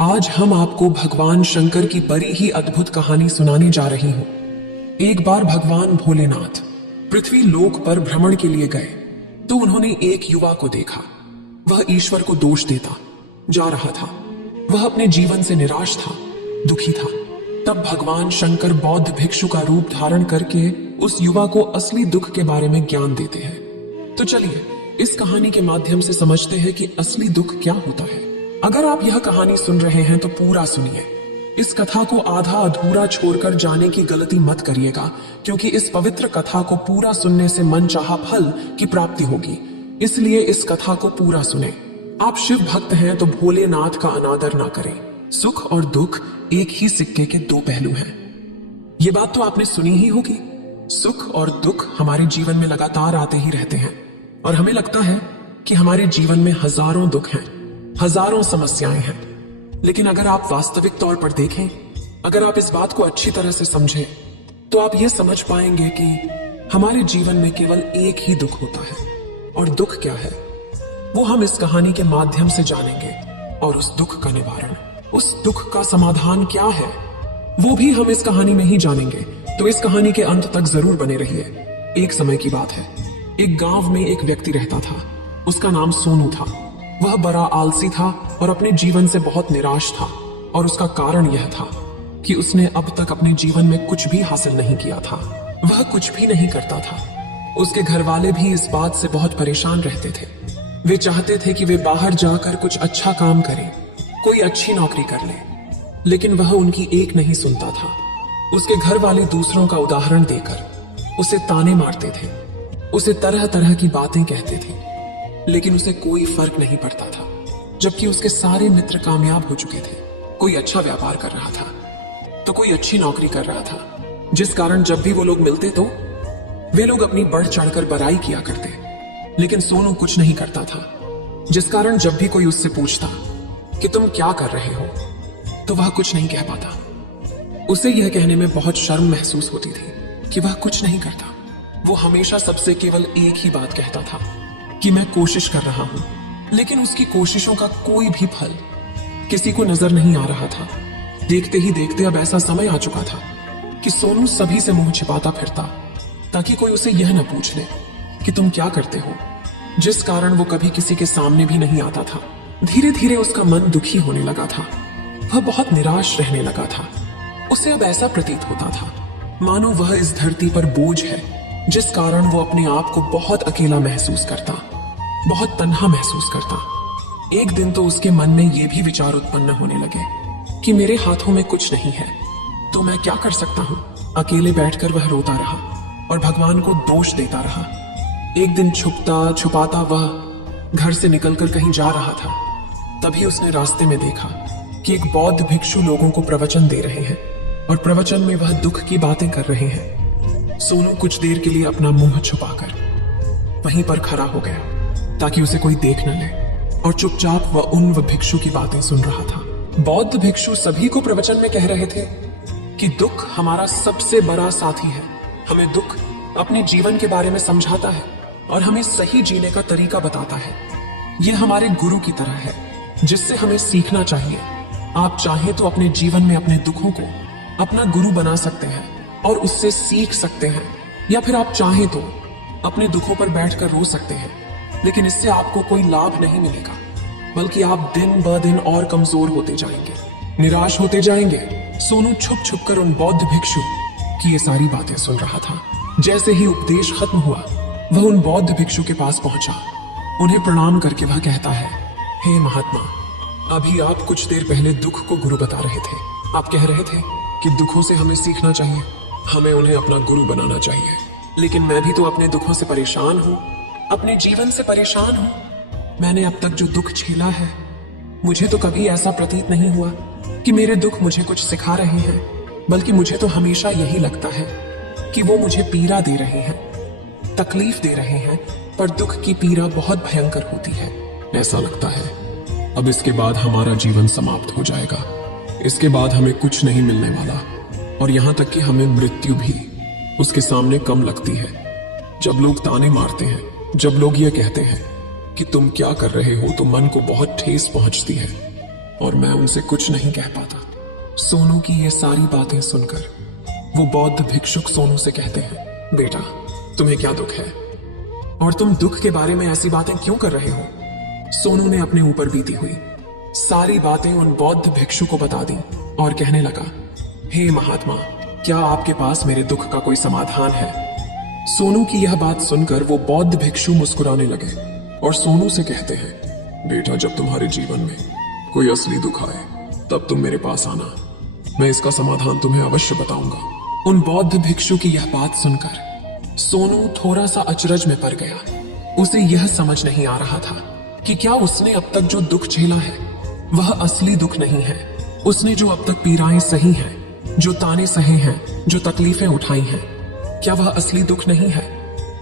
आज हम आपको भगवान शंकर की बड़ी ही अद्भुत कहानी सुनाने जा रही हूं। एक बार भगवान भोलेनाथ पृथ्वी लोक पर भ्रमण के लिए गए तो उन्होंने एक युवा को देखा। वह ईश्वर को दोष देता जा रहा था। वह अपने जीवन से निराश था, दुखी था। तब भगवान शंकर बौद्ध भिक्षु का रूप धारण करके उस युवा को असली दुख के बारे में ज्ञान देते हैं। तो चलिए इस कहानी के माध्यम से समझते हैं कि असली दुख क्या होता है। अगर आप यह कहानी सुन रहे हैं तो पूरा सुनिए। इस कथा को आधा अधूरा छोड़कर जाने की गलती मत करिएगा, क्योंकि इस पवित्र कथा को पूरा सुनने से मनचाहा फल की प्राप्ति होगी। इसलिए इस कथा को पूरा सुने। आप शिव भक्त हैं तो भोलेनाथ का अनादर ना करें। सुख और दुख एक ही सिक्के के दो पहलू हैं। ये बात तो आपने सुनी ही होगी। सुख और दुख हमारे जीवन में लगातार आते ही रहते हैं और हमें लगता है कि हमारे जीवन में हजारों दुख हैं, हजारों समस्याएं हैं। लेकिन अगर आप वास्तविक तौर पर देखें, अगर आप इस बात को अच्छी तरह से समझें, तो आप यह समझ पाएंगे कि हमारे जीवन में केवल एक ही दुख होता है। और दुख क्या है वो हम इस कहानी के माध्यम से जानेंगे। और उस दुख का निवारण, उस दुख का समाधान क्या है, वो भी हम इस कहानी में ही जानेंगे। तो इस कहानी के अंत तक जरूर बने रहिए। एक समय की बात है, एक गांव में एक व्यक्ति रहता था। उसका नाम सोनू था। वह बड़ा आलसी था और अपने जीवन से बहुत निराश था। और उसका कारण यह था कि उसने अब तक अपने जीवन में कुछ भी हासिल नहीं किया था। वह कुछ भी नहीं करता था। उसके घर वाले भी इस बात से बहुत परेशान रहते थे। वे चाहते थे कि वे बाहर जाकर कुछ अच्छा काम करें, कोई अच्छी नौकरी कर ले, लेकिन वह उनकी एक नहीं सुनता था। उसके घर वाले दूसरों का उदाहरण देकर उसे ताने मारते थे, उसे तरह तरह की बातें कहते थे, लेकिन उसे कोई फर्क नहीं पड़ता था। जबकि उसके सारे मित्र कामयाब हो चुके थे। कोई अच्छा व्यापार कर रहा था तो कोई अच्छी नौकरी कर रहा था, जिस कारण जब भी वो लोग मिलते तो वे लोग अपनी बढ़ चढ़कर बड़ाई किया करते। लेकिन सोनू कुछ नहीं करता था, जिस कारण जब भी कोई उससे पूछता कि तुम क्या कर रहे हो, तो वह कुछ नहीं कह पाता। उसे यह कहने में बहुत शर्म महसूस होती थी कि वह कुछ नहीं करता। वो हमेशा सबसे केवल एक ही बात कहता था कि मैं कोशिश कर रहा हूं। लेकिन उसकी कोशिशों का कोई भी फल किसी को नजर नहीं आ रहा था। देखते ही देखते अब ऐसा समय आ चुका था कि सोनू सभी से मुंह छिपाता फिरता, ताकि कोई उसे यह न पूछ ले कि तुम क्या करते हो, जिस कारण वो कभी किसी के सामने भी नहीं आता था। धीरे धीरे उसका मन दुखी होने लगा था। वह बहुत निराश रहने लगा था। उसे अब ऐसा प्रतीत होता था मानो वह इस धरती पर बोझ है, जिस कारण वो अपने आप को बहुत अकेला महसूस करता, बहुत तन्हा महसूस करता। एक दिन तो उसके मन में ये भी विचार उत्पन्न होने लगे कि मेरे हाथों में कुछ नहीं है, तो मैं क्या कर सकता हूं। अकेले बैठकर वह रोता रहा और भगवान को दोष देता रहा। एक दिन छुपता छुपाता वह घर से निकलकर कहीं जा रहा था। तभी उसने रास्ते में देखा कि एक बौद्ध भिक्षु लोगों को प्रवचन दे रहे हैं और प्रवचन में वह दुख की बातें कर रहे हैं। सोनू कुछ देर के लिए अपना मुंह छुपाकर वहीं पर खड़ा हो गया, ताकि उसे कोई देख न ले, और चुपचाप वह उन भिक्षु की बातें सुन रहा था। बौद्ध भिक्षु सभी को प्रवचन में कह रहे थे कि दुख हमारा सबसे बड़ा साथी है। हमें दुख अपने जीवन के बारे में समझाता है और हमें सही जीने का तरीका बताता है। यह हमारे गुरु की तरह है, जिससे हमें सीखना चाहिए। आप चाहें तो अपने जीवन में अपने दुखों को अपना गुरु बना सकते हैं और उससे सीख सकते हैं, या फिर आप चाहें तो अपने दुखों पर बैठकर रो सकते हैं। लेकिन इससे आपको कोई लाभ नहीं मिलेगा, बल्कि आप दिन ब दिन और कमजोर होते जाएंगे, निराश होते जाएंगे। सोनू छुप छुप कर उन बौद्ध भिक्षु की ये सारी बातें सुन रहा था। जैसे ही उपदेश खत्म हुआ, वह उन बौद्ध भिक्षु के पास पहुंचा। उन्हें प्रणाम करके वह कहता है, हे महात्मा, अभी आप कुछ देर पहले दुख को गुरु बता रहे थे। आप कह रहे थे कि दुखों से हमें सीखना चाहिए, हमें उन्हें अपना गुरु बनाना चाहिए। लेकिन मैं भी तो अपने दुखों से परेशान हूं, अपने जीवन से परेशान हूं। मैंने अब तक जो दुख झेला है, मुझे तो कभी ऐसा प्रतीत नहीं हुआ कि मेरे दुख मुझे कुछ सिखा रहे हैं, बल्कि मुझे तो हमेशा यही लगता है कि वो मुझे पीड़ा दे रहे हैं, तकलीफ दे रहे हैं। पर दुख की पीड़ा बहुत भयंकर होती है। ऐसा लगता है अब इसके बाद हमारा जीवन समाप्त हो जाएगा, इसके बाद हमें कुछ नहीं मिलने वाला, और यहां तक कि हमें मृत्यु भी उसके सामने कम लगती है। जब लोग ताने मारते हैं, जब लोग ये कहते हैं कि तुम क्या कर रहे हो, तो मन को बहुत ठेस पहुंचती है। और मैं उनसे कुछ नहीं कह पाता। सोनू की ये सारी बातें सुनकर वो बौद्ध भिक्षुक सोनू से कहते हैं, बेटा तुम्हें क्या दुख है और तुम दुख के बारे में ऐसी बातें क्यों कर रहे हो? सोनू ने अपने ऊपर बीती हुई सारी बातें उन बौद्ध भिक्षु को बता दी और कहने लगा, हे महात्मा, क्या आपके पास मेरे दुख का कोई समाधान है? सोनू की यह बात सुनकर वो बौद्ध भिक्षु मुस्कुराने लगे और सोनू से कहते हैं, बेटा जब तुम्हारे जीवन में कोई असली दुख आए तब तुम मेरे पास आना, मैं इसका समाधान तुम्हें अवश्य बताऊंगा। उन बौद्ध भिक्षु की यह बात सुनकर सोनू थोड़ा सा अचरज में पड़ गया। उसे यह समझ नहीं आ रहा था कि क्या उसने अब तक जो दुख झेला है वह असली दुख नहीं है। उसने जो अब तक पीड़ाएं सही हैं, जो ताने सहे हैं, जो तकलीफें उठाई हैं, क्या वह असली दुख नहीं है?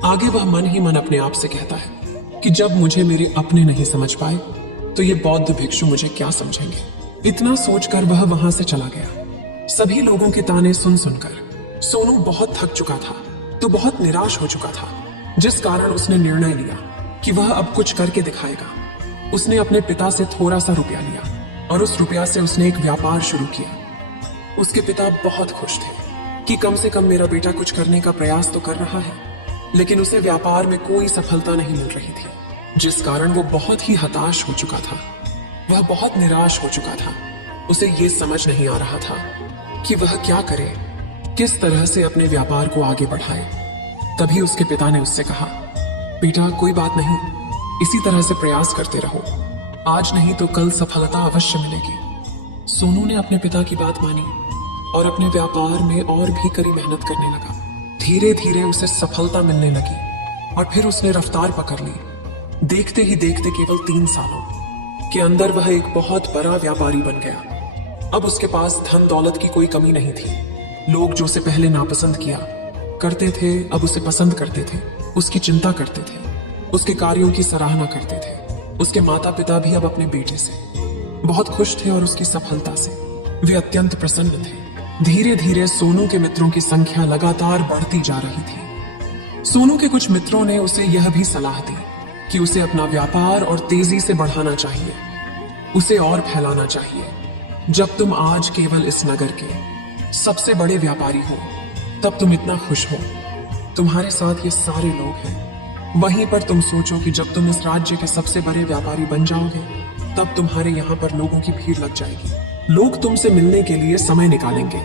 आगे वह मन ही मन अपने आप से कहता है कि जब मुझे मेरे अपने नहीं समझ पाए तो ये बौद्ध भिक्षु मुझे क्या समझेंगे। इतना सोचकर वह वहां से चला गया। सभी लोगों के ताने सुन सुनकर सोनू बहुत थक चुका था, तो बहुत निराश हो चुका था, जिस कारण उसने निर्णय लिया कि वह अब कुछ करके दिखाएगा। उसने अपने पिता से थोड़ा सा रुपया लिया और उस रुपया से उसने एक व्यापार शुरू किया। उसके पिता बहुत खुश थे कि कम से कम मेरा बेटा कुछ करने का प्रयास तो कर रहा है, लेकिन उसे व्यापार में कोई सफलता नहीं मिल रही थी, जिस कारण वो बहुत ही हताश हो चुका था। वह बहुत निराश हो चुका था। उसे ये समझ नहीं आ रहा था कि वह क्या करे, किस तरह से अपने व्यापार को आगे बढ़ाए। तभी उसके पिता ने उससे कहा, बेटा कोई बात नहीं, इसी तरह से प्रयास करते रहो, आज नहीं तो कल सफलता अवश्य मिलेगी। सोनू ने अपने पिता की बात मानी और अपने व्यापार में और भी कड़ी मेहनत करने लगा। धीरे धीरे उसे सफलता मिलने लगी और फिर उसने रफ्तार पकड़ ली। देखते ही देखते केवल 3 सालों के अंदर वह एक बहुत बड़ा व्यापारी बन गया। अब उसके पास धन दौलत की कोई कमी नहीं थी। लोग जो उसे पहले नापसंद किया करते थे, अब उसे पसंद करते थे, उसकी चिंता करते थे, उसके कार्यों की सराहना करते थे। उसके माता पिता भी अब अपने बेटे से बहुत खुश थे और उसकी सफलता से वे अत्यंत प्रसन्न थे। धीरे धीरे सोनू के मित्रों की संख्या लगातार बढ़ती जा रही थी। सोनू के कुछ मित्रों ने उसे यह भी सलाह दी कि उसे अपना व्यापार और तेजी से बढ़ाना चाहिए, उसे और फैलाना चाहिए। जब तुम आज केवल इस नगर के सबसे बड़े व्यापारी हो, तब तुम इतना खुश हो, तुम्हारे साथ ये सारे लोग हैं। वहीं पर तुम सोचो कि जब तुम इस राज्य के सबसे बड़े व्यापारी बन जाओगे, तब तुम्हारे यहाँ पर लोगों की भीड़ लग जाएगी। लोग तुमसे मिलने के लिए समय निकालेंगे।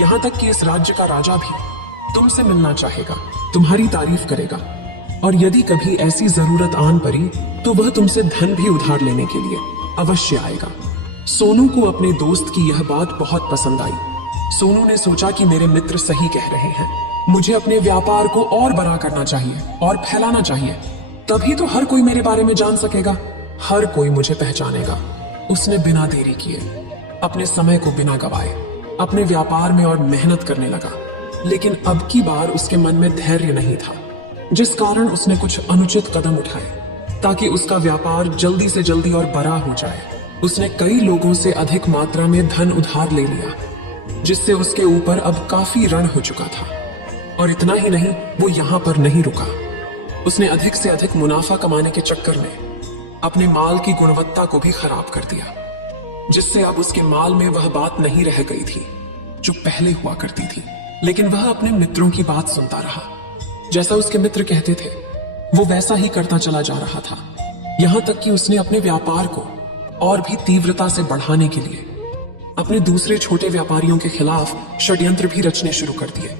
यहाँ तक कि इस राज्य का राजा भी तुमसे मिलना चाहेगा, तुम्हारी तारीफ करेगा, और यदि कभी ऐसी जरूरत आन पड़ी तो वह तुमसे धन भी उधार लेने के लिए अवश्य आएगा। सोनू को अपने दोस्त की यह बात बहुत पसंद आई। सोनू ने सोचा कि मेरे मित्र सही कह रहे हैं, मुझे अपने व्यापार को और बड़ा करना चाहिए और फैलाना चाहिए, तभी तो हर कोई मेरे बारे में जान सकेगा, हर कोई मुझे पहचानेगा। उसने बिना देरी किए अपने समय को बिना गवाए अपने व्यापार में और मेहनत करने लगा। लेकिन अब की बार उसके मन में धैर्य नहीं था, जिस कारण उसने कुछ अनुचित कदम उठाए ताकि उसका व्यापार जल्दी से जल्दी और बड़ा हो जाए। उसने कई लोगों से अधिक मात्रा में धन उधार ले लिया, जिससे उसके ऊपर अब काफी ऋण हो चुका था। और इतना ही नहीं, वो यहाँ पर नहीं रुका। उसने अधिक से अधिक मुनाफा कमाने के चक्कर में अपने माल की गुणवत्ता को भी खराब कर दिया, जिससे अब उसके माल में वह बात नहीं रह गई थी जो पहले हुआ करती थी। लेकिन वह अपने मित्रों की बात सुनता रहा। जैसा उसके मित्र कहते थे वो वैसा ही करता चला जा रहा था। यहां तक कि उसने अपने व्यापार को और भी तीव्रता से बढ़ाने के लिए अपने दूसरे छोटे व्यापारियों के खिलाफ षड्यंत्र भी रचने शुरू कर दिए,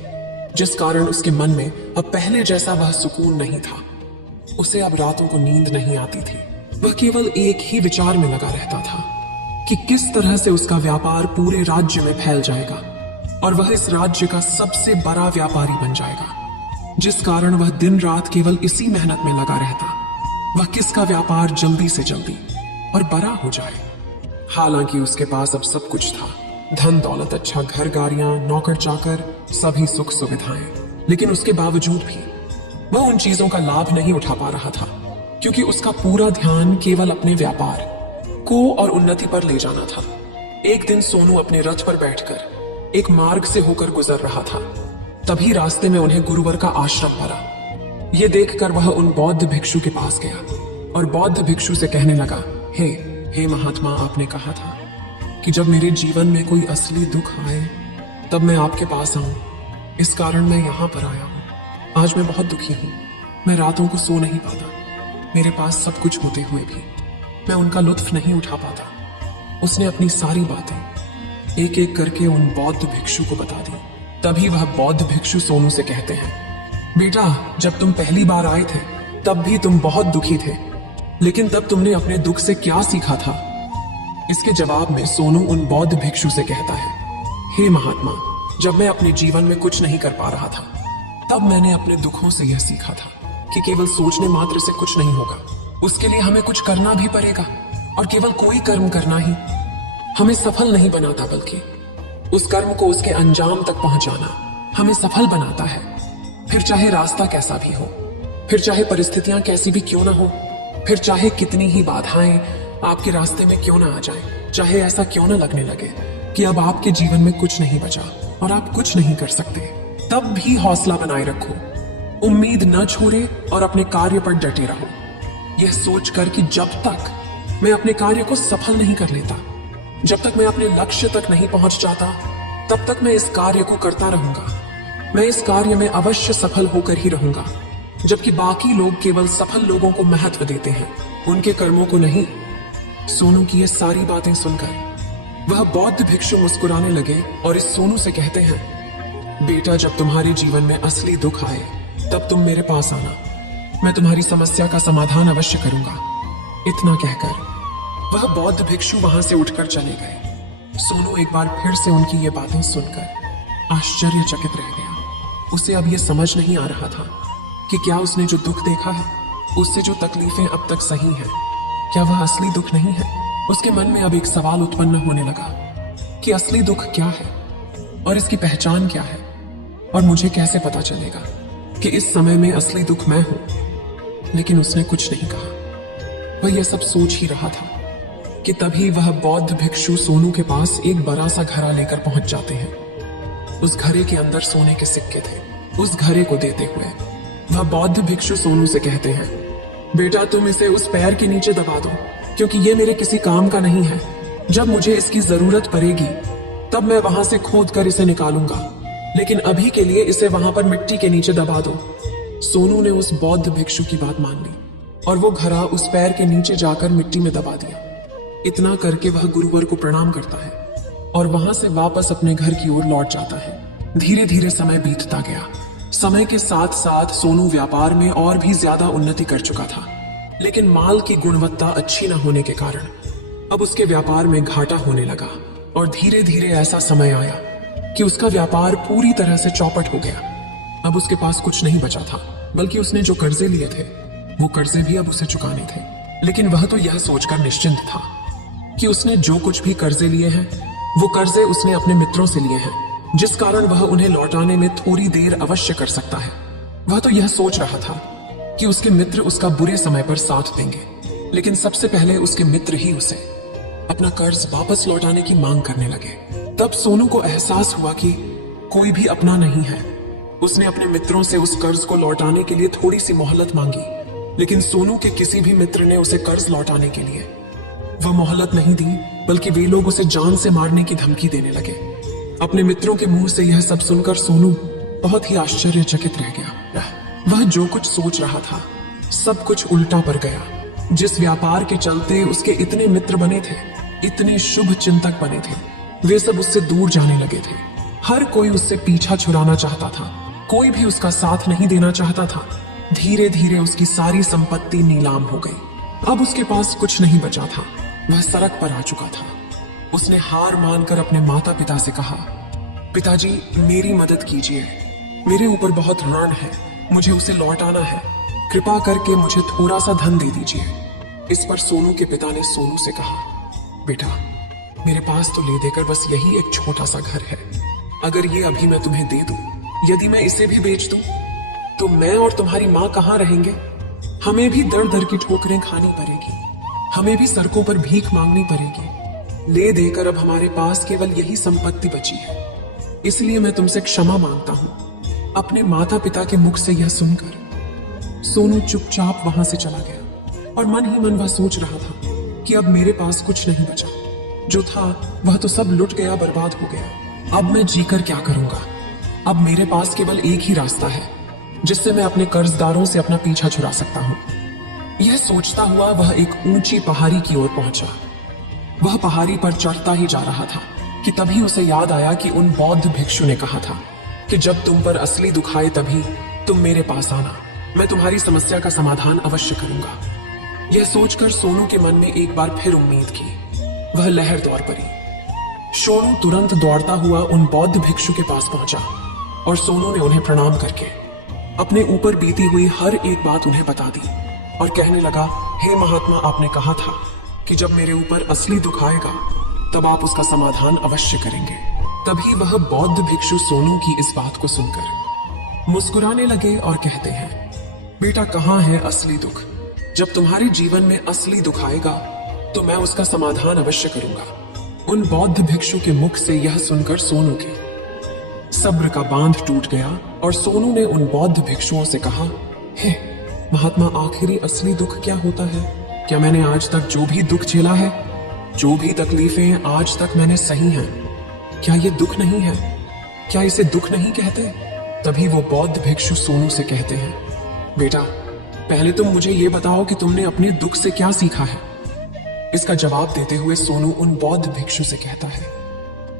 जिस कारण उसके मन में अब पहले जैसा वह सुकून नहीं था। उसे अब रातों को नींद नहीं आती थी। वह केवल एक ही विचार में लगा रहता था कि किस तरह से उसका व्यापार पूरे राज्य में फैल जाएगा और वह इस राज्य का सबसे बड़ा व्यापारी बन जाएगा, जिस कारण वह दिन रात केवल इसी मेहनत में लगा रहता, वह किसका व्यापार जल्दी से जल्दी और बड़ा हो जाए। हालांकि उसके पास अब सब कुछ था, धन दौलत, अच्छा घर, गाड़ियां, नौकर चाकर, सभी सुख सुविधाएं, लेकिन उसके बावजूद भी वह उन चीजों का लाभ नहीं उठा पा रहा था, क्योंकि उसका पूरा ध्यान केवल अपने व्यापार को और उन्नति पर ले जाना था। एक दिन सोनू अपने रथ पर बैठकर एक मार्ग से होकर गुजर रहा था। तभी रास्ते में उन्हें गुरुवर का आश्रम पड़ा। ये देखकर वह उन बौद्ध भिक्षु के पास गया और बौद्ध भिक्षु से कहने लगा, हे महात्मा, आपने कहा था कि जब मेरे जीवन में कोई असली दुख आए तब मैं आपके पास आऊं। इस कारण मैं यहाँ पर आया हूँ। आज मैं बहुत दुखी हूँ। मैं रातों को सो नहीं पाता। मेरे पास सब कुछ होते हुए भी मैं उनका लुत्फ नहीं उठा पाता। उसने अपनी सारी बातें एक एक करके उन बौद्ध भिक्षु को बता दी। तभी वह बौद्ध भिक्षु सोनू से कहते हैं, बेटा, जब तुम पहली बार आए थे तब भी तुम बहुत दुखी थे, लेकिन तब तुमने अपने दुख से क्या सीखा था? इसके जवाब में सोनू उन बौद्ध भिक्षु से कहता है, हे महात्मा, जब मैं अपने जीवन में कुछ नहीं कर पा रहा था तब मैंने अपने दुखों से यह सीखा था कि केवल सोचने मात्र से कुछ नहीं होगा। उसके लिए हमें कुछ करना भी पड़ेगा, और केवल कोई कर्म करना ही हमें सफल नहीं बनाता, बल्कि उस कर्म को उसके अंजाम तक पहुंचाना हमें सफल बनाता है। फिर चाहे रास्ता कैसा भी हो, फिर चाहे परिस्थितियां कैसी भी क्यों ना हो, फिर चाहे कितनी ही बाधाएं आपके रास्ते में क्यों ना आ जाए, चाहे ऐसा क्यों ना लगने लगे कि अब आपके जीवन में कुछ नहीं बचा और आप कुछ नहीं कर सकते, तब भी हौसला बनाए रखो, उम्मीद न छोड़े और अपने कार्य पर डटे रहो, यह सोचकर कि जब तक मैं अपने कार्य को सफल नहीं कर लेता, जब तक मैं अपने लक्ष्य तक नहीं पहुंच जाता, तब तक मैं इस कार्य को करता रहूंगा। मैं इस कार्य में अवश्य सफल होकर ही रहूंगा। जबकि बाकी लोग केवल सफल लोगों को महत्व देते हैं, उनके कर्मों को नहीं। सोनू की ये सारी बातें सुनकर वह बौद्ध भिक्षु मुस्कुराने लगे और इस सोनू से कहते हैं, बेटा, जब तुम्हारे जीवन में असली दुख आए तब तुम मेरे पास आना। मैं तुम्हारी समस्या का समाधान अवश्य करूंगा। इतना कहकर वह बौद्ध भिक्षु वहां से उठकर चले गए। सोनू एक बार फिर से उनकी ये बातें सुनकर आश्चर्यचकित रह गया। उसे अब यह समझ नहीं आ रहा था कि क्या उसने जो दुख देखा है, उससे जो तकलीफें अब तक सही हैं, क्या वह असली दुख नहीं है? उसके मन में अब एक सवाल उत्पन्न होने लगा कि असली दुख क्या है और इसकी पहचान क्या है, और मुझे कैसे पता चलेगा कि इस समय में असली दुख मैं हूं। लेकिन उसने कुछ नहीं कहा। वह यह सब सोच ही रहा था कि तभी वह बौद्ध भिक्षु सोनू के पास एक बड़ा सा घड़ा लेकर पहुंच जाते हैं। उस घड़े के अंदर सोने के सिक्के थे। उस घड़े को देते हुए वह बौद्ध भिक्षु सोनू से कहते हैं, बेटा, तुम इसे उस पैर के नीचे दबा दो, क्योंकि ये मेरे किसी काम का नहीं है। जब मुझे इसकी जरूरत पड़ेगी तब मैं वहां से खोद कर इसे निकालूंगा, लेकिन अभी के लिए इसे वहां पर मिट्टी के नीचे दबा दो। सोनू ने उस बौद्ध भिक्षु की बात मान ली और वो घड़ा उस पैर के नीचे जाकर मिट्टी में दबा दिया। इतना करके वह गुरुवर को प्रणाम करता है और वहां से वापस अपने घर की ओर लौट जाता है। धीरे धीरे समय बीतता गया। समय के साथ साथ सोनू व्यापार में और भी ज्यादा उन्नति कर चुका था, लेकिन माल की गुणवत्ता अच्छी न होने के कारण अब उसके व्यापार में घाटा होने लगा। और धीरे धीरे ऐसा समय आया कि उसका व्यापार पूरी तरह से चौपट हो गया। अब उसके पास कुछ नहीं बचा था, बल्कि उसने जो कर्जे लिए थे वो कर्जे भी अब उसे चुकाने थे। लेकिन वह तो यह सोचकर निश्चिंत था कि उसने जो कुछ भी कर्जे लिए हैं वो कर्जे उसने अपने मित्रों से लिए हैं, जिस कारण वह उन्हें लौटाने में थोड़ी देर अवश्य कर सकता है। वह तो यह सोच रहा था कि उसके मित्र उसका बुरे समय पर साथ देंगे, लेकिन सबसे पहले उसके मित्र ही उसे अपना कर्ज वापस लौटाने की मांग करने लगे। तब सोनू को एहसास हुआ कि कोई भी अपना नहीं है। उसने अपने मित्रों से उस कर्ज को लौटाने के लिए थोड़ी सी मोहलत मांगी, लेकिन सोनू के किसी भी मित्र ने उसे कर्ज लौटाने के लिए वह मोहलत नहीं दी, बल्कि वे लोग उसे जान से मारने की धमकी देने लगे। अपने मित्रों के मुंह से यह सब सुनकर सोनू बहुत ही आश्चर्यचकित रह गया। वह जो कुछ सोच रहा था सब कुछ उल्टा पड़ गया। जिस व्यापार के चलते उसके इतने मित्र बने थे, इतने शुभ चिंतक बने थे, वे सब उससे दूर जाने लगे थे। हर कोई उससे पीछा छुड़ाना चाहता था, कोई भी उसका साथ नहीं देना चाहता था। धीरे धीरे उसकी सारी संपत्ति नीलाम हो गई। अब उसके पास कुछ नहीं बचा था। वह सड़क पर आ चुका था। उसने हार मानकर अपने माता पिता से कहा, पिताजी, मेरी मदद कीजिए, मेरे ऊपर बहुत ऋण है, मुझे उसे लौटाना है, कृपा करके मुझे थोड़ा सा धन दे दीजिए। इस पर सोनू के पिता ने सोनू से कहा, बेटा, मेरे पास तो ले देकर बस यही एक छोटा सा घर है। अगर ये अभी मैं तुम्हें दे दूं, यदि मैं इसे भी बेच दूं, तो मैं और तुम्हारी माँ कहाँ रहेंगे? हमें भी दर दर की ठोकरें खानी पड़ेगी, हमें भी सड़कों पर भीख मांगनी पड़ेगी। ले देकर अब हमारे पास केवल यही संपत्ति बची है, इसलिए मैं तुमसे क्षमा मांगता हूं। अपने माता पिता के मुख से यह सुनकर सोनू चुपचाप वहां से चला गया और मन ही मन वह सोच रहा था कि अब मेरे पास कुछ नहीं बचा। जो था वह तो सब लुट गया, बर्बाद हो गया। अब मैं जीकर क्या करूंगा? अब मेरे पास केवल एक ही रास्ता है जिससे मैं अपने कर्जदारों से अपना पीछा छुड़ा सकता हूं। यह सोचता हुआ वह एक ऊंची पहाड़ी की ओर पहुंचा। वह पहाड़ी पर चढ़ता ही जा रहा था कि तभी उसे याद आया कि उन बौद्ध भिक्षु ने कहा था कि जब तुम पर असली दुख आए तभी तुम मेरे पास आना, मैं तुम्हारी समस्या का समाधान अवश्य करूंगा। यह सोचकर सोनू के मन में एक बार फिर उम्मीद की। वह लहर दौड़ पड़ी। सोनू तुरंत दौड़ता हुआ उन बौद्ध भिक्षु के पास पहुंचा और सोनू ने उन्हें प्रणाम करके अपने ऊपर बीती हुई हर एक बात उन्हें बता दी और कहने लगा, हे महात्मा, आपने कहा था कि जब मेरे ऊपर असली दुख आएगा तब आप उसका समाधान अवश्य करेंगे। तभी वह बौद्ध भिक्षु सोनू की इस बात को सुनकर मुस्कुराने लगे और कहते हैं, बेटा, कहाँ है असली दुख? जब तुम्हारे जीवन में असली दुख आएगा तो मैं उसका समाधान अवश्य करूंगा। उन बौद्ध भिक्षु के मुख से यह सुनकर सोनू के सब्र का बांध टूट गया और सोनू ने उन बौद्ध भिक्षुओं से कहा, हे महात्मा, आखिरी असली दुख क्या होता है? क्या मैंने आज तक जो भी दुख झेला है, जो भी तकलीफें आज तक मैंने सही हैं, क्या ये दुख नहीं है? क्या इसे दुख नहीं कहते? तभी वो बौद्ध भिक्षु सोनू से कहते हैं, बेटा, पहले तुम मुझे ये बताओ कि तुमने अपने दुख से क्या सीखा है। इसका जवाब देते हुए सोनू उन बौद्ध भिक्षु से कहता है,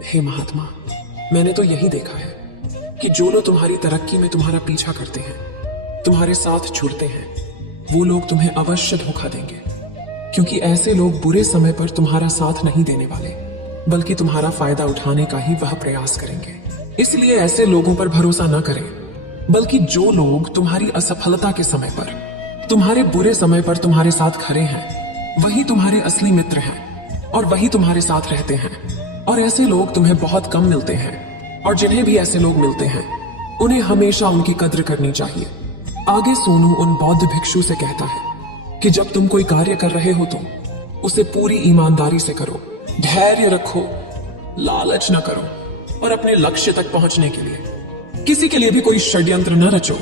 हे महात्मा, मैंने तो यही देखा है कि जो लोग तुम्हारी तरक्की में तुम्हारा पीछा करते हैं, तुम्हारे साथ जुड़ते हैं, वो लोग तुम्हें अवश्य धोखा देंगे, क्योंकि ऐसे लोग बुरे समय पर तुम्हारा साथ नहीं देने वाले, बल्कि तुम्हारा फायदा उठाने का ही वह प्रयास करेंगे। इसलिए ऐसे लोगों पर भरोसा न करें, बल्कि जो लोग तुम्हारी असफलता के समय पर, तुम्हारे बुरे समय पर तुम्हारे साथ खड़े हैं, वही तुम्हारे असली मित्र हैं और वही तुम्हारे साथ रहते हैं। और ऐसे लोग तुम्हें बहुत कम मिलते हैं, और जिन्हें भी ऐसे लोग मिलते हैं उन्हें हमेशा उनकी कद्र करनी चाहिए। आगे सोनू उन बौद्ध भिक्षु से कहता है कि जब तुम कोई कार्य कर रहे हो तो उसे पूरी ईमानदारी से करो, धैर्य रखो, लालच न करो और अपने लक्ष्य तक पहुंचने के लिए किसी के लिए भी कोई षड्यंत्र न रचो,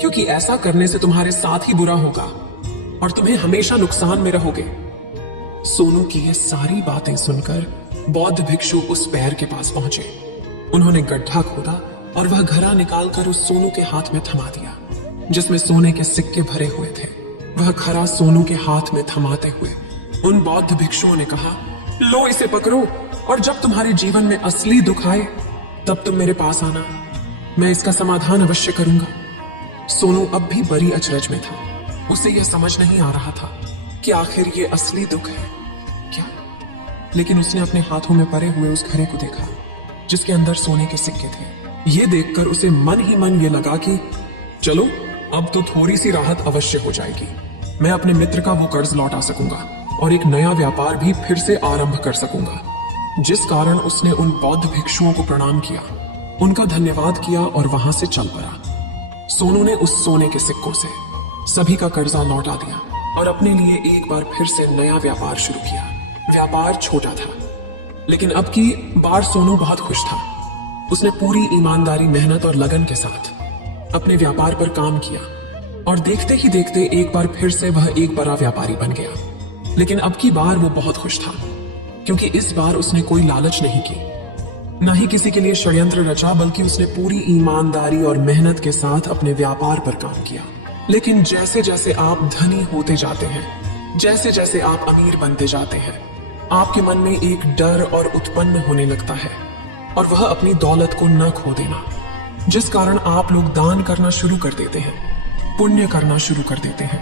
क्योंकि ऐसा करने से तुम्हारे साथ ही बुरा होगा और तुम्हें हमेशा नुकसान में रहोगे। सोनू की ये सारी बातें सुनकर बौद्ध भिक्षु उस पैर के पास पहुंचे। उन्होंने गड्ढा खोदा और वह घड़ा निकालकर उस सोनू के हाथ में थमा दिया, जिसमें सोने के सिक्के भरे हुए थे। वह घड़ा सोनू के हाथ में थमाते हुए उन बौद्ध भिक्षुओं ने कहा, लो इसे पकड़ो, और जब तुम्हारे जीवन में असली दुख आए तब तुम मेरे पास आना, मैं इसका समाधान अवश्य करूंगा। सोनू अब भी बड़ी अचरज में था। उसे यह समझ नहीं आ रहा था कि आखिर ये असली दुख है क्या। लेकिन उसने अपने हाथों में पड़े हुए उस घड़े को देखा जिसके अंदर सोने के सिक्के थे। ये देखकर उसे मन ही मन ये लगा कि चलो, अब तो थोड़ी सी राहत अवश्य हो जाएगी। मैं अपने मित्र का वो कर्ज लौटा सकूंगा और एक नया व्यापार भी फिर से आरंभ कर सकूंगा। जिस कारण उसने उन बौद्ध भिक्षुओं को प्रणाम किया, उनका धन्यवाद किया और वहां से चल पड़ा। सोनू ने उस सोने के सिक्कों से सभी का कर्जा लौटा दिया और अपने लिए एक बार फिर से नया व्यापार शुरू किया। व्यापार छोटा था, लेकिन अब की बार सोनू बहुत खुश था। उसने पूरी ईमानदारी, मेहनत और लगन के साथ अपने व्यापार पर काम किया और देखते ही देखते एक बार फिर से वह एक बड़ा व्यापारी बन गया। लेकिन अब की बार वो बहुत खुश था, क्योंकि इस बार उसने कोई लालच नहीं की, न ही किसी के लिए षड्यंत्र रचा, बल्कि उसने पूरी ईमानदारी और मेहनत के साथ अपने व्यापार पर काम किया। लेकिन जैसे जैसे आप धनी होते जाते हैं, जैसे जैसे आप अमीर बनते जाते हैं, आपके मन में एक डर और उत्पन्न होने लगता है, और वह अपनी दौलत को न खो देना, जिस कारण आप लोग दान करना शुरू कर देते हैं, पुण्य करना शुरू कर देते हैं,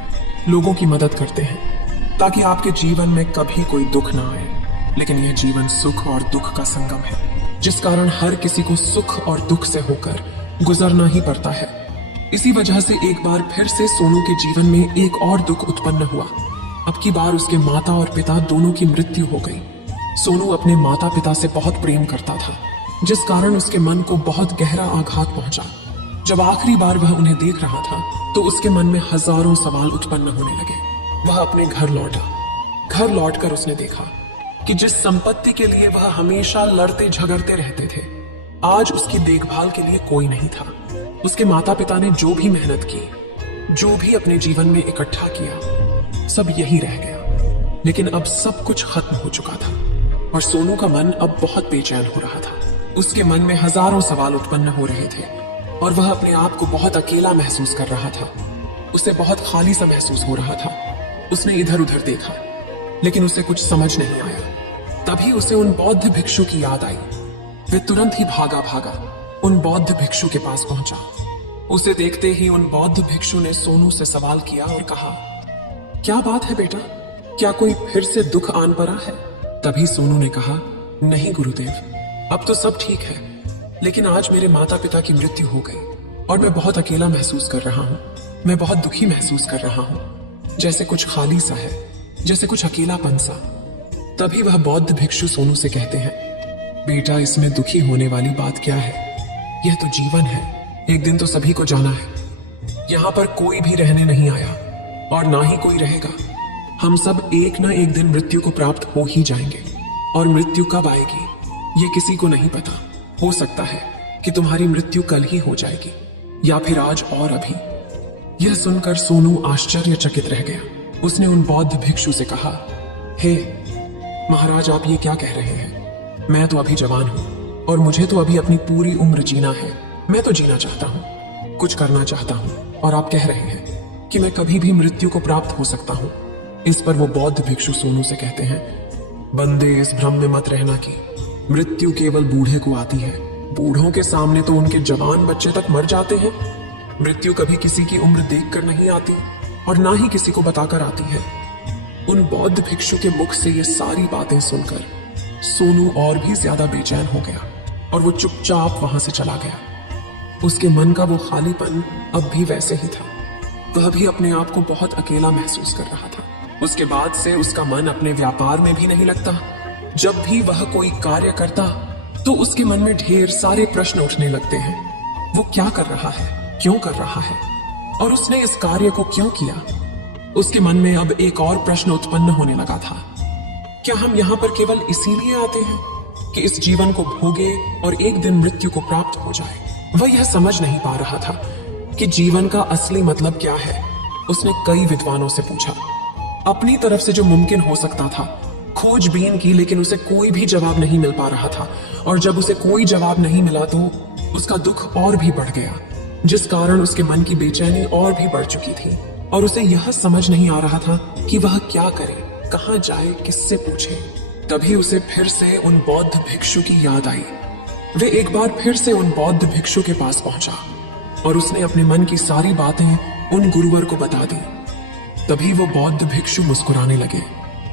लोगों की मदद करते हैं, ताकि आपके जीवन में कभी कोई दुख ना आए। लेकिन यह जीवन सुख और दुख का संगम है, जिस कारण हर किसी को सुख और दुख से होकर गुजरना ही पड़ता है। इसी वजह से एक बार फिर से सोनू के जीवन में एक और दुख उत्पन्न हुआ। अब की बार उसके माता और पिता दोनों की मृत्यु हो गई। सोनू अपने माता पिता से बहुत प्रेम करता था, जिस कारण उसके मन को बहुत गहरा आघात पहुंचा। जब आखिरी बार वह उन्हें देख रहा था तो उसके मन में हजारों सवाल उत्पन्न होने लगे। वह अपने घर लौटा। घर लौटकर उसने देखा कि जिस संपत्ति के लिए वह हमेशा लड़ते झगड़ते रहते थे, आज उसकी देखभाल के लिए कोई नहीं था। उसके माता पिता ने जो भी मेहनत की, जो भी अपने जीवन में इकट्ठा किया, सब यही रह गया। लेकिन अब सब कुछ खत्म हो चुका था। और सोनू का मन अब बहुत बेचैन हो रहा था। उसके मन में हजारों सवाल उत्पन्न हो रहे थे और वह अपने आप को बहुत अकेला महसूस कर रहा था। उसे बहुत खाली सा महसूस हो रहा था। उसने इधर उधर देखा, लेकिन उसे कुछ समझ नहीं आया। तभी उसे उन बौद्ध भिक्षु की याद आई। वे तुरंत ही भागा भागा उन बौद्ध भिक्षु के पास पहुंचा। उसे देखते ही उन बौद्ध भिक्षु ने सोनू से सवाल किया और कहा, क्या बात है बेटा, क्या कोई फिर से दुख आन पड़ा है? तभी सोनू ने कहा, नहीं गुरुदेव, अब तो सब ठीक है, लेकिन आज मेरे माता पिता की मृत्यु हो गई और मैं बहुत अकेला महसूस कर रहा हूँ। मैं बहुत दुखी महसूस कर रहा हूँ, जैसे कुछ खाली सा है, जैसे कुछ अकेलापन सा। तभी वह बौद्ध भिक्षु सोनू से कहते हैं, बेटा, इसमें दुखी होने वाली बात क्या है? यह तो जीवन है, एक दिन तो सभी को जाना है। यहाँ पर कोई भी रहने नहीं आया और ना ही कोई रहेगा। हम सब एक न एक दिन मृत्यु को प्राप्त हो ही जाएंगे, और मृत्यु कब आएगी ये किसी को नहीं पता। हो सकता है कि तुम्हारी मृत्यु कल ही हो जाएगी, या फिर आज और अभी। यह सुनकर सोनू आश्चर्यचकित रह गया। उसने उन बौद्ध भिक्षु से कहा, हे महाराज, आप ये क्या कह रहे हैं? मैं तो अभी जवान हूं और मुझे तो अभी अपनी पूरी उम्र जीना है। मैं तो जीना चाहता हूं, कुछ करना चाहता हूं, और आप कह रहे हैं कि मैं कभी भी मृत्यु को प्राप्त हो सकता हूं। इस पर वो बौद्ध भिक्षु सोनू से कहते हैं, बंदे, इस भ्रम में मत रहना कि मृत्यु केवल बूढ़े को आती है। बूढ़ों के सामने तो उनके जवान बच्चे तक मर जाते हैं। मृत्यु कभी किसी की उम्र देखकर नहीं आती और ना ही किसी को बताकर आती है। उन बौद्ध भिक्षु के मुख से ये सारी बातें सुनकर सोनू और भी ज्यादा बेचैन हो गया और वो चुपचाप वहां से चला गया। उसके मन का वो खालीपन अब भी वैसे ही था। वह भी अपने आप को बहुत अकेला महसूस कर रहा था। उसके बाद से उसका मन अपने व्यापार में भी नहीं लगता। जब भी वह कोई कार्य करता तो उसके मन में ढेर सारे प्रश्न उठने लगते हैं। वो क्या कर रहा है, क्यों कर रहा है, और उसने इस कार्य को क्यों किया? उसके मन में अब एक और प्रश्न उत्पन्न होने लगा था, क्या हम यहाँ पर केवल इसीलिए आते हैं कि इस जीवन को भोगे और एक दिन मृत्यु को प्राप्त हो जाए? वह यह समझ नहीं पा रहा था कि जीवन का असली मतलब क्या है। उसने कई विद्वानों से पूछा, अपनी तरफ से जो मुमकिन हो सकता था खोजबीन की, लेकिन उसे कोई भी जवाब नहीं मिल पा रहा था। और जब उसे कोई जवाब नहीं मिला तो उसका दुख और भी बढ़ गया, जिस कारण उसके मन की बेचैनी और भी बढ़ चुकी थी। और उसे यह समझ नहीं आ रहा था कि वह क्या करे, कहाँ जाए, किससे पूछे। तभी उसे फिर से उन बौद्ध भिक्षु की याद आई। वे एक बार फिर से उन बौद्ध भिक्षु के पास पहुंचा और उसने अपने मन की सारी बातें उन गुरुवर को बता दी। तभी वो बौद्ध भिक्षु मुस्कुराने लगे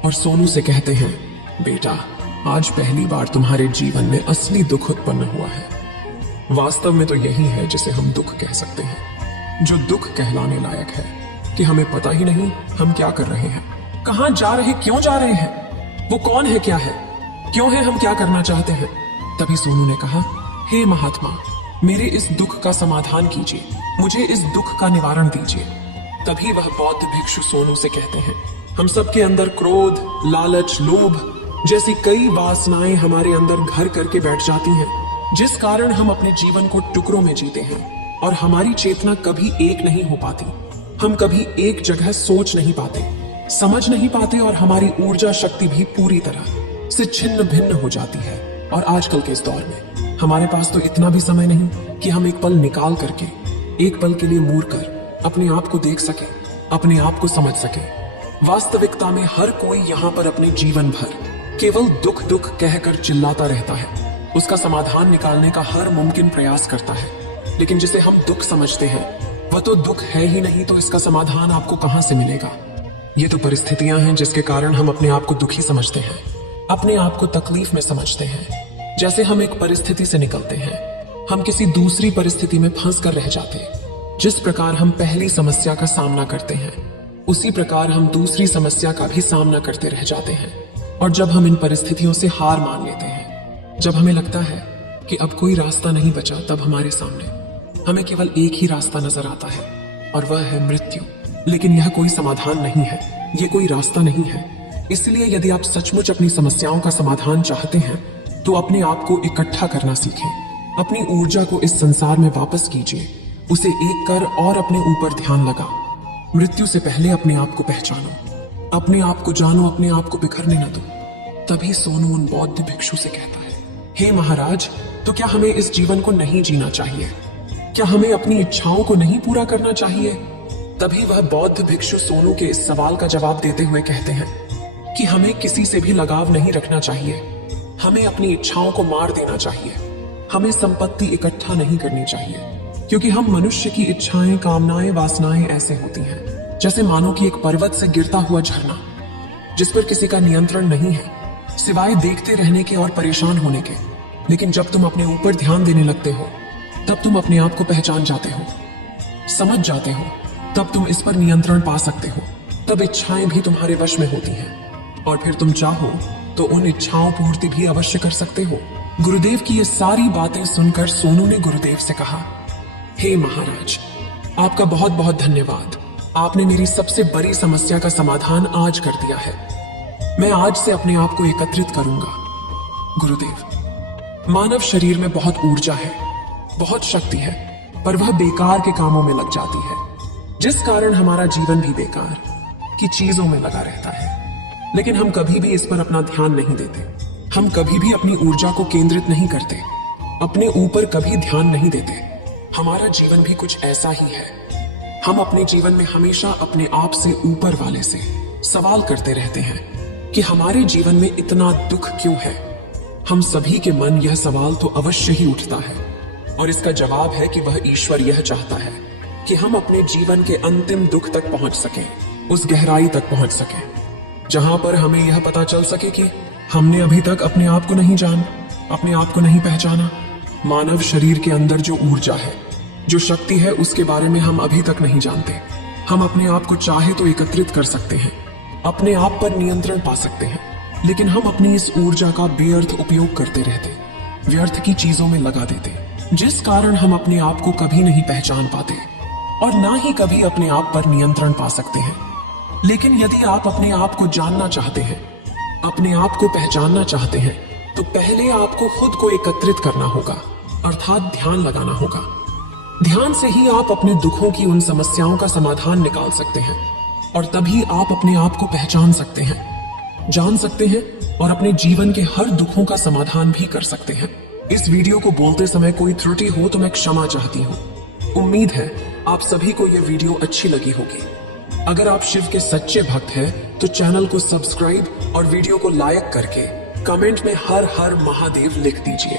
और सोनू से कहते हैं, बेटा, आज पहली बार तुम्हारे जीवन में असली दुख उत्पन्न हुआ है। वास्तव में तो यही है जिसे हम दुख कह सकते हैं, जो दुख कहलाने लायक है कि हमें पता ही नहीं हम क्या कर रहे हैं, कहां जा रहे, क्यों जा रहे हैं, वो कौन है, क्या है, क्यों है, हम क्या करना चाहते हैं। तभी सोनू ने कहा, हे महात्मा, मेरे इस दुख का समाधान कीजिए, मुझे इस दुख का निवारण दीजिए। तभी वह बौद्ध भिक्षु सोनू से कहते हैं, हम सबके अंदर क्रोध, लालच, लोभ जैसी कई वासनाएं हमारे अंदर घर करके बैठ जाती हैं, जिस कारण हम अपने जीवन को टुकड़ों में जीते हैं और हमारी चेतना कभी एक नहीं हो पाती। हम कभी एक जगह सोच नहीं पाते, समझ नहीं पाते, और हमारी ऊर्जा शक्ति भी पूरी तरह से छिन्न भिन्न हो जाती है। और आजकल के इस दौर में हमारे पास तो इतना भी समय नहीं कि हम एक पल निकाल करके, एक पल के लिए मुड़ कर अपने आप को देख सके, अपने आप को समझ सके। वास्तविकता में हर कोई यहाँ पर अपने जीवन भर केवल दुख दुख कहकर चिल्लाता रहता है। उसका समाधान निकालने का हर मुमकिन प्रयास करता है, लेकिन जिसे हम दुख समझते हैं वह तो दुख है ही नहीं, तो इसका समाधान आपको कहां से मिलेगा। ये तो परिस्थितियां हैं जिसके कारण हम अपने आप को दुखी समझते हैं, अपने आप को तकलीफ में समझते हैं। जैसे हम एक परिस्थिति से निकलते हैं, हम किसी दूसरी परिस्थिति में फंस कर रह जाते हैं। जिस प्रकार हम पहली समस्या का सामना करते हैं, उसी प्रकार हम दूसरी समस्या का भी सामना करते रह जाते हैं। और जब हम इन परिस्थितियों से हार मान लेते हैं, जब हमें लगता है कि अब कोई रास्ता नहीं बचा, तब हमारे सामने हमें केवल एक ही रास्ता नजर आता है, और वह है मृत्यु। लेकिन यह कोई समाधान नहीं है, यह कोई रास्ता नहीं है। इसलिए यदि आप सचमुच अपनी समस्याओं का समाधान चाहते हैं तो अपने आप को इकट्ठा करना सीखें। अपनी ऊर्जा को इस संसार में वापस कीजिए, उसे एक कर और अपने ऊपर ध्यान लगा। मृत्यु से पहले अपने आप को पहचानो, अपने आप को जानो, अपने आप को बिखरने न दो। तभी सोनू उन बौद्ध भिक्षु से कहता है, हे महाराज, तो क्या हमें इस जीवन को नहीं जीना चाहिए? क्या हमें अपनी इच्छाओं को नहीं पूरा करना चाहिए? तभी वह बौद्ध भिक्षु सोनू के इस सवाल का जवाब देते हुए कहते हैं कि हमें किसी से भी लगाव नहीं रखना चाहिए, हमें अपनी इच्छाओं को मार देना चाहिए, हमें संपत्ति इकट्ठा नहीं करनी चाहिए, क्योंकि हम मनुष्य की इच्छाएं, कामनाएं, वासनाएं ऐसे होती हैं जैसे मानो कि एक पर्वत से गिरता हुआ झरना, जिस पर किसी का नियंत्रण नहीं है सिवाय देखते रहने के और परेशान होने के। लेकिन जब तुम अपने ऊपर ध्यान देने लगते हो तब तुम अपने आप को पहचान जाते हो, समझ जाते हो, तब तुम इस पर नियंत्रण पा सकते हो, तब इच्छाएं भी तुम्हारे वश में होती हैं और फिर तुम चाहो तो उन इच्छाओं पूर्ति भी अवश्य कर सकते हो। गुरुदेव की ये सारी बातें सुनकर सोनू ने गुरुदेव से कहा, हे महाराज, आपका बहुत बहुत धन्यवाद, आपने मेरी सबसे बड़ी समस्या का समाधान आज कर दिया है। मैं आज से अपने आप को एकत्रित करूंगा। गुरुदेव, मानव शरीर में बहुत ऊर्जा है, बहुत शक्ति है, पर वह बेकार के कामों में लग जाती है, जिस कारण हमारा जीवन भी बेकार की चीजों में लगा रहता है। लेकिन हम कभी भी इस पर अपना ध्यान नहीं देते, हम कभी भी अपनी ऊर्जा को केंद्रित नहीं करते, अपने ऊपर कभी ध्यान नहीं देते। हमारा जीवन भी कुछ ऐसा ही है। हम अपने जीवन में हमेशा अपने आप से ऊपर वाले से सवाल करते रहते हैं कि हमारे जीवन में इतना दुख क्यों है। हम सभी के मन यह सवाल तो अवश्य ही उठता है और इसका जवाब है कि वह ईश्वर यह चाहता है कि हम अपने जीवन के अंतिम दुख तक पहुंच सकें, उस गहराई तक पहुंच सकें जहां पर हमें यह पता चल सके कि हमने अभी तक अपने आप को नहीं जाना, अपने आप को नहीं पहचाना। मानव शरीर के अंदर जो ऊर्जा है, जो शक्ति है, उसके बारे में हम अभी तक नहीं जानते। हम अपने आप को चाहे तो एकत्रित कर सकते हैं, अपने आप पर नियंत्रण पा सकते हैं, लेकिन हम अपनी इस ऊर्जा का बेअर्थ उपयोग करते रहते, व्यर्थ की चीजों में लगा देते, जिस कारण हम अपने आप को कभी नहीं पहचान पाते और ना ही कभी अपने आप पर नियंत्रण पा सकते हैं। लेकिन यदि आप अपने आप को जानना चाहते हैं, अपने आप को पहचानना चाहते हैं, तो पहले आपको खुद को एकत्रित करना होगा, अर्थात ध्यान लगाना होगा। ध्यान से ही आप अपने दुखों की उन समस्याओं का समाधान निकाल सकते हैं और तभी आप अपने आप को पहचान सकते हैं, जान सकते हैं और अपने जीवन के हर दुखों का समाधान भी कर सकते हैं। इस वीडियो को बोलते समय कोई त्रुटि हो तो मैं क्षमा चाहती हूँ। उम्मीद है आप सभी को यह वीडियो अच्छी लगी होगी। अगर आप शिव के सच्चे भक्त हैं तो चैनल को सब्सक्राइब और वीडियो को लाइक करके कमेंट में हर हर महादेव लिख दीजिए।